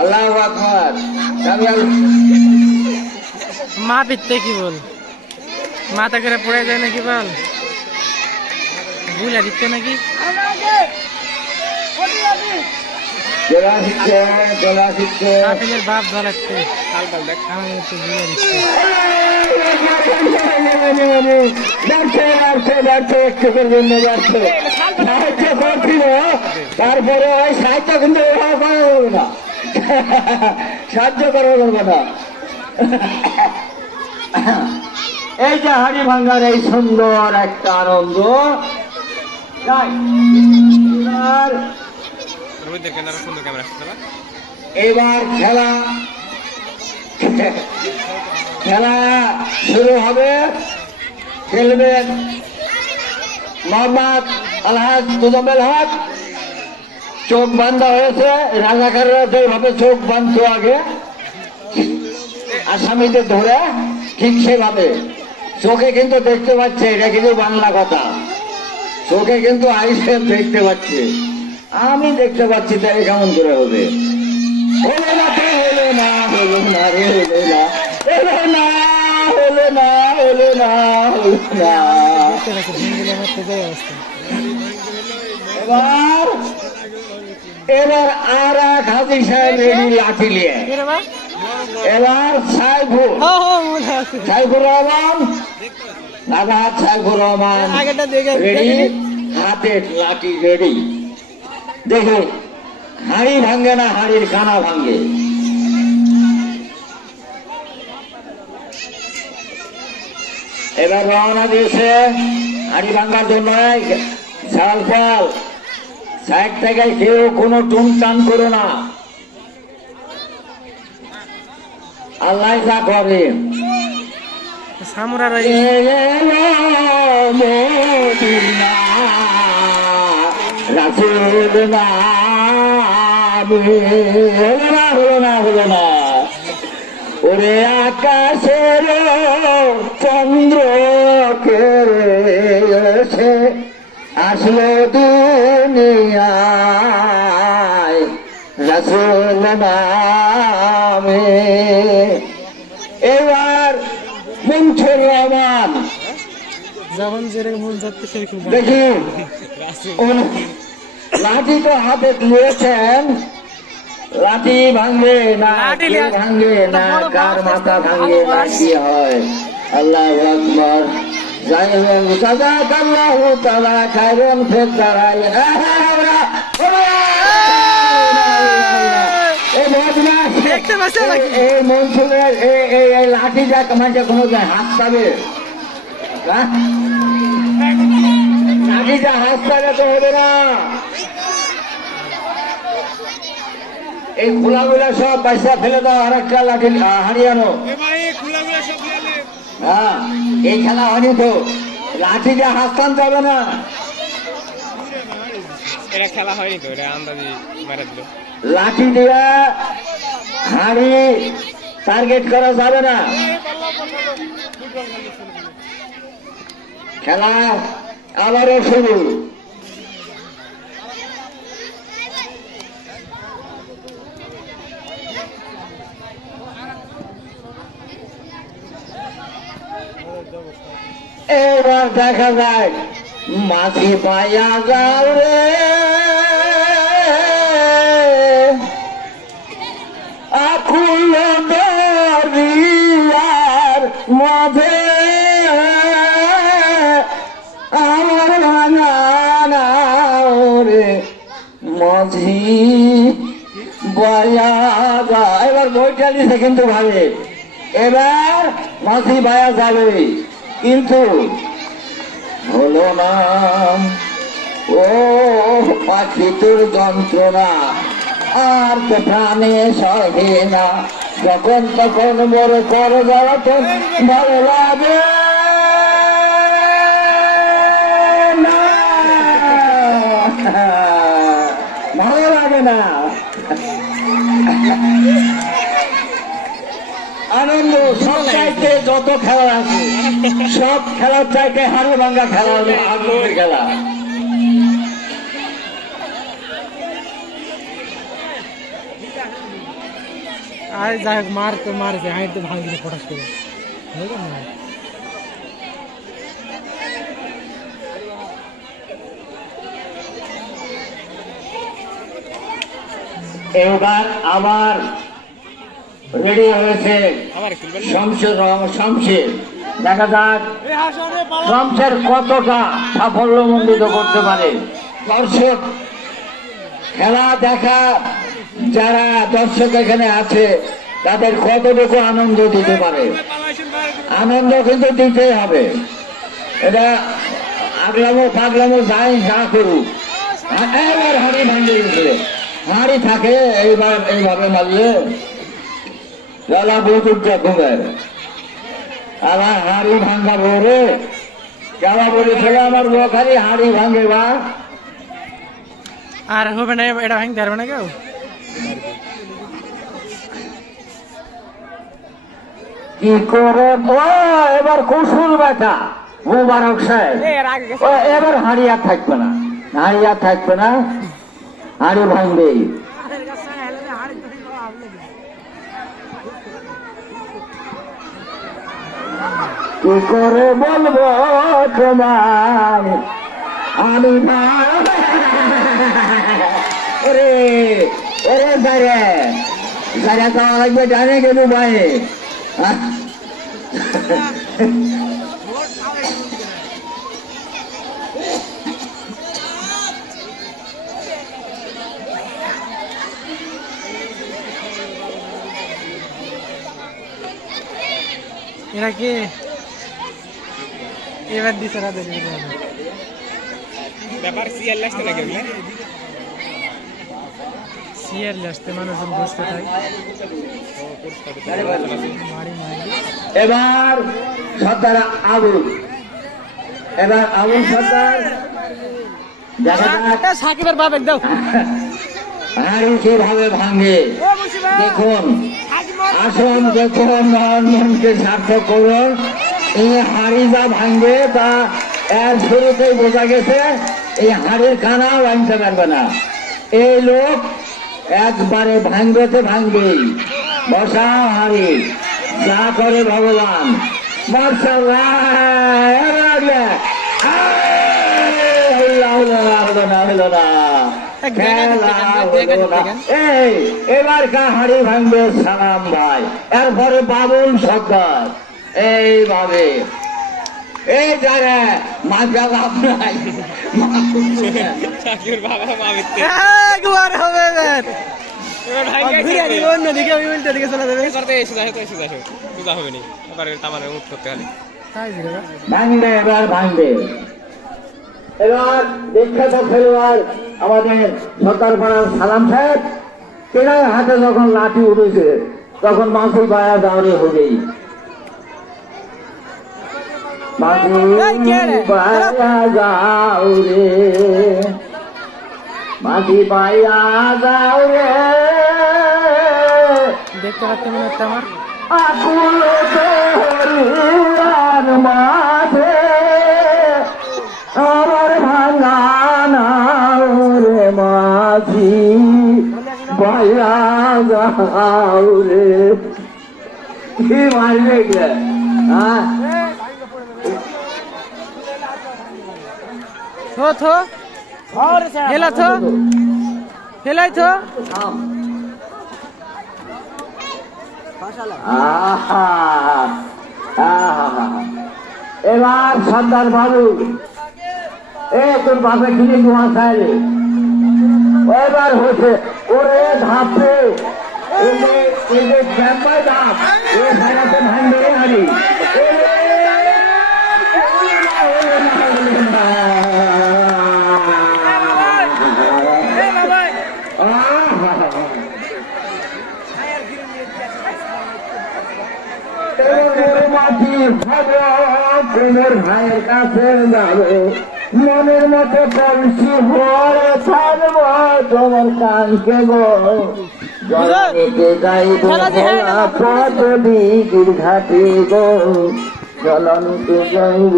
আল্লাহু আকবার। মা পিততে কি বল, মাথা করে পড়ে যায় নাকি বল, বুঝা দিচ্ছে নাকি? কাফিলের বাপ ধরাচ্ছে আমি একটু বুঝা দিচ্ছে। তারপরে ওই সাহায্য কিন্তু না, সাহায্য করা যাবে না। এই যে হাড়ি ভাঙ্গার এই সুন্দর একটা আনন্দ, এবার খেলা খেলা শুরু হবে। খেলবেন মোহাম্মদ আলহাজ মুজাম্মেল হক। চোখ বান্ধা হয়েছে, রাজাকাররা যেভাবে চোখ বাঁধতো আগে আসামিদের ধরে, ঠিক সেভাবে চোখে কিন্তু দেখতে পাচ্ছে, এটা কিন্তু বাংলা কথা, চোখে কিন্তু আইসেন দেখতে পাচ্ছে, আমি দেখতে পাচ্ছি, তাই কেমন করে হবে? হলো না তো, হলো না, হলো না রে, হলো না, হলো না, হলো না, হলো না, হলো না। এবার এবার আর এক হাজি সাহেব রেডি লাঠি নিয়ে, এবার সাইফুর রহমান, দাদা সাইফুর রহমান রেডি, হাতে লাঠি রেডি। দেখুন হাড়ি ভাঙ্গে না, হাড়ির কানা ভাঙ্গে। এবার রওনা দিয়েছে হাড়ি ভাঙ্গার জন্য। চাল ফল সাইড থেকে কেউ কোনো টুনটান করো না, আল্লাহ যা করে। রাসূল নামে হলো না, হলো না। ওরে আকাশের চন্দ্র কেড়ে আসলো দুনিয়ায় রাসূল নামে। এবার মনসুর রহমান যখন যেরকম মন যাচ্ছে সেরকম দেখি লাঠি তো হাতে নিয়েছেন, লাঠি ভাঙবে না, ভাঙবে না, কার মাথা ভাঙবে না, কি হয়? আল্লাহু আকবার। জাযাকাল্লাহু তাআলা খায়রান ফিদ দারাইন। এই মনসুরের এই লাঠি যা মানে কোনো হাত পাবে, লাঠিটা হাত পাবে তো হবে না। এই খোলাগুলা সব পয়সা ফেলে দাও, আর একটা লাঠি হারিয়ানো। হ্যাঁ, এই খেলা হয়নি তো, লাঠিটা হাসতান যাবে না, খেলা হয়নি তো, আন্দাজি মারা দিল। লাঠি দিয়ে হাড়ি টার্গেট করা যাবে না। খেলা আবারও শুরু। এবার দেখা যায় মাঝি পায়া যাও রে, আকুল দরিয়ার মাঝে আমার রে মাঝি বয়া যা। এবার বইটা দিছে কিন্তু ভাবে, এবার মাঝি বায়া যাবে, কিন্তু হলো না। ও পাখি তোর যন্ত্রণা আর তো প্রাণে সহে না, যখন তখন বড় করে যাওয়া তো ভালো লাগে না, ভালো লাগে না। আনন্দ সব চাইতে যত খেলা আছে, সব খেলার চাইতে হাড়ি ভাঙ্গা খেলা হলো আগ্রহের খেলা। আর যাই হোক মার তো মারছে হাইট তো ভাঙ দিলে ফটাস করে বুঝলেন না? এবার আবার রেডি হয়েছে শমশের। দেখা যাক শমশের কতটা সাফল্যমণ্ডিত করতে পারে। দর্শক খেলা দেখা যারা দর্শক এখানে আছে তাদের কতটুকু আনন্দ দিতে পারে। আনন্দ কিন্তু দিতেই হবে, এটা আগলামো পাগলামো যাই যা করুক। এবার হাড়ি ভাঙে গেছিল, হাড়ি থাকে এইবার এইভাবে মারলে জ্বালা বহুত ঘুমের। আবার হাড়ি ভাঙ্গা ভরে যাওয়া বলেছিল আমার বখারি হাড়ি ভাঙে বা আর হবে না, এটা ভাঙতে পারবে না কেউ। কি করে এবার কুসুল বেটা মুবারক সাহেব, এবার হাড়ি আর থাকবে না, হাড়ি আর থাকবে না, হাড়ি ভাঙবে। কি করে বলবো তোমার আমি ওরে ওরে সারে সারা তো লাগবে জানে কেন ভাই। এরা কি এবার দিছে রাতে ব্যাপার সিএল লাস্টে লাগে বলে সিয়ার লাস্টে মানুষজন বসতে থাকে মারি মারি। এবার সর্দার আবুল, এবার আবুল সর্দার দেখা যাক সাকিবের বাপ একদম হাড়ি কিভাবে ভাঙে দেখুন। আসুন দেখুন, মনকে সার্থক করুন। এই হাড়ি যা ভাঙবে তা এর শুরুতেই বোঝা গেছে এই হাড়ির কানাও ভাঙতে পারবে না। এই লোক একবারে ভাঙবে তো ভাঙবেই। বসা হাড়ি যা করে ভগবান। মাশাআল্লাহ, এবার হাড়ি ভাঙবে সালাম ভাই, এরপরে বাবুল সরকার। এইভাবে এই যারা মাঝা লাভ নাই সাকিবের বাবা মা মিথ্যে একবার হবে এবার এবার ভাই ঘুরে দিল অন্যদিকে, ওই উল্টো দিকে চলে যাবে। করতে এসে যাবে তো এসে যাবে পূজা হবে না এবারে তামারে মুখ করতে হলে তাই রে ভাঙবে, এবার ভাঙবে। এবার বিখ্যাত খেলোয়াড় আমাদের সরকারপাড়ার সালাম সাহেব, তেনার হাতে যখন লাঠি উঠেছে তখন মাসুল বায়া দাঁড়ে হবেই। মাসুল বায়া যাও রে, মাসি বায়া যাও রে, দেখতে পাচ্ছি মনে হচ্ছে আমার আকুল তরুয়ার মাঝে আমার ভাঙানা রে মাঝি বায়া যাও রে। কি মারবে গে? হ্যাঁ থো থো হেলা থো হেলাই থো। আহা আহা, এবার সর্দার বাবু তোর বাপে কিনে গোয়া খাইলে এবার হচ্ছে ওরে ধাপে ধাপ এ ভাড়াতে ভাঙবে হারি। প্রেমের ভাইয়ের কাছে যাবে, মনের মতো কলসি ভরে ছাড়ব তোমার কানকে গো, জলকে যাইব পথ দিঘির ঘাটে গো, জলকে যাইব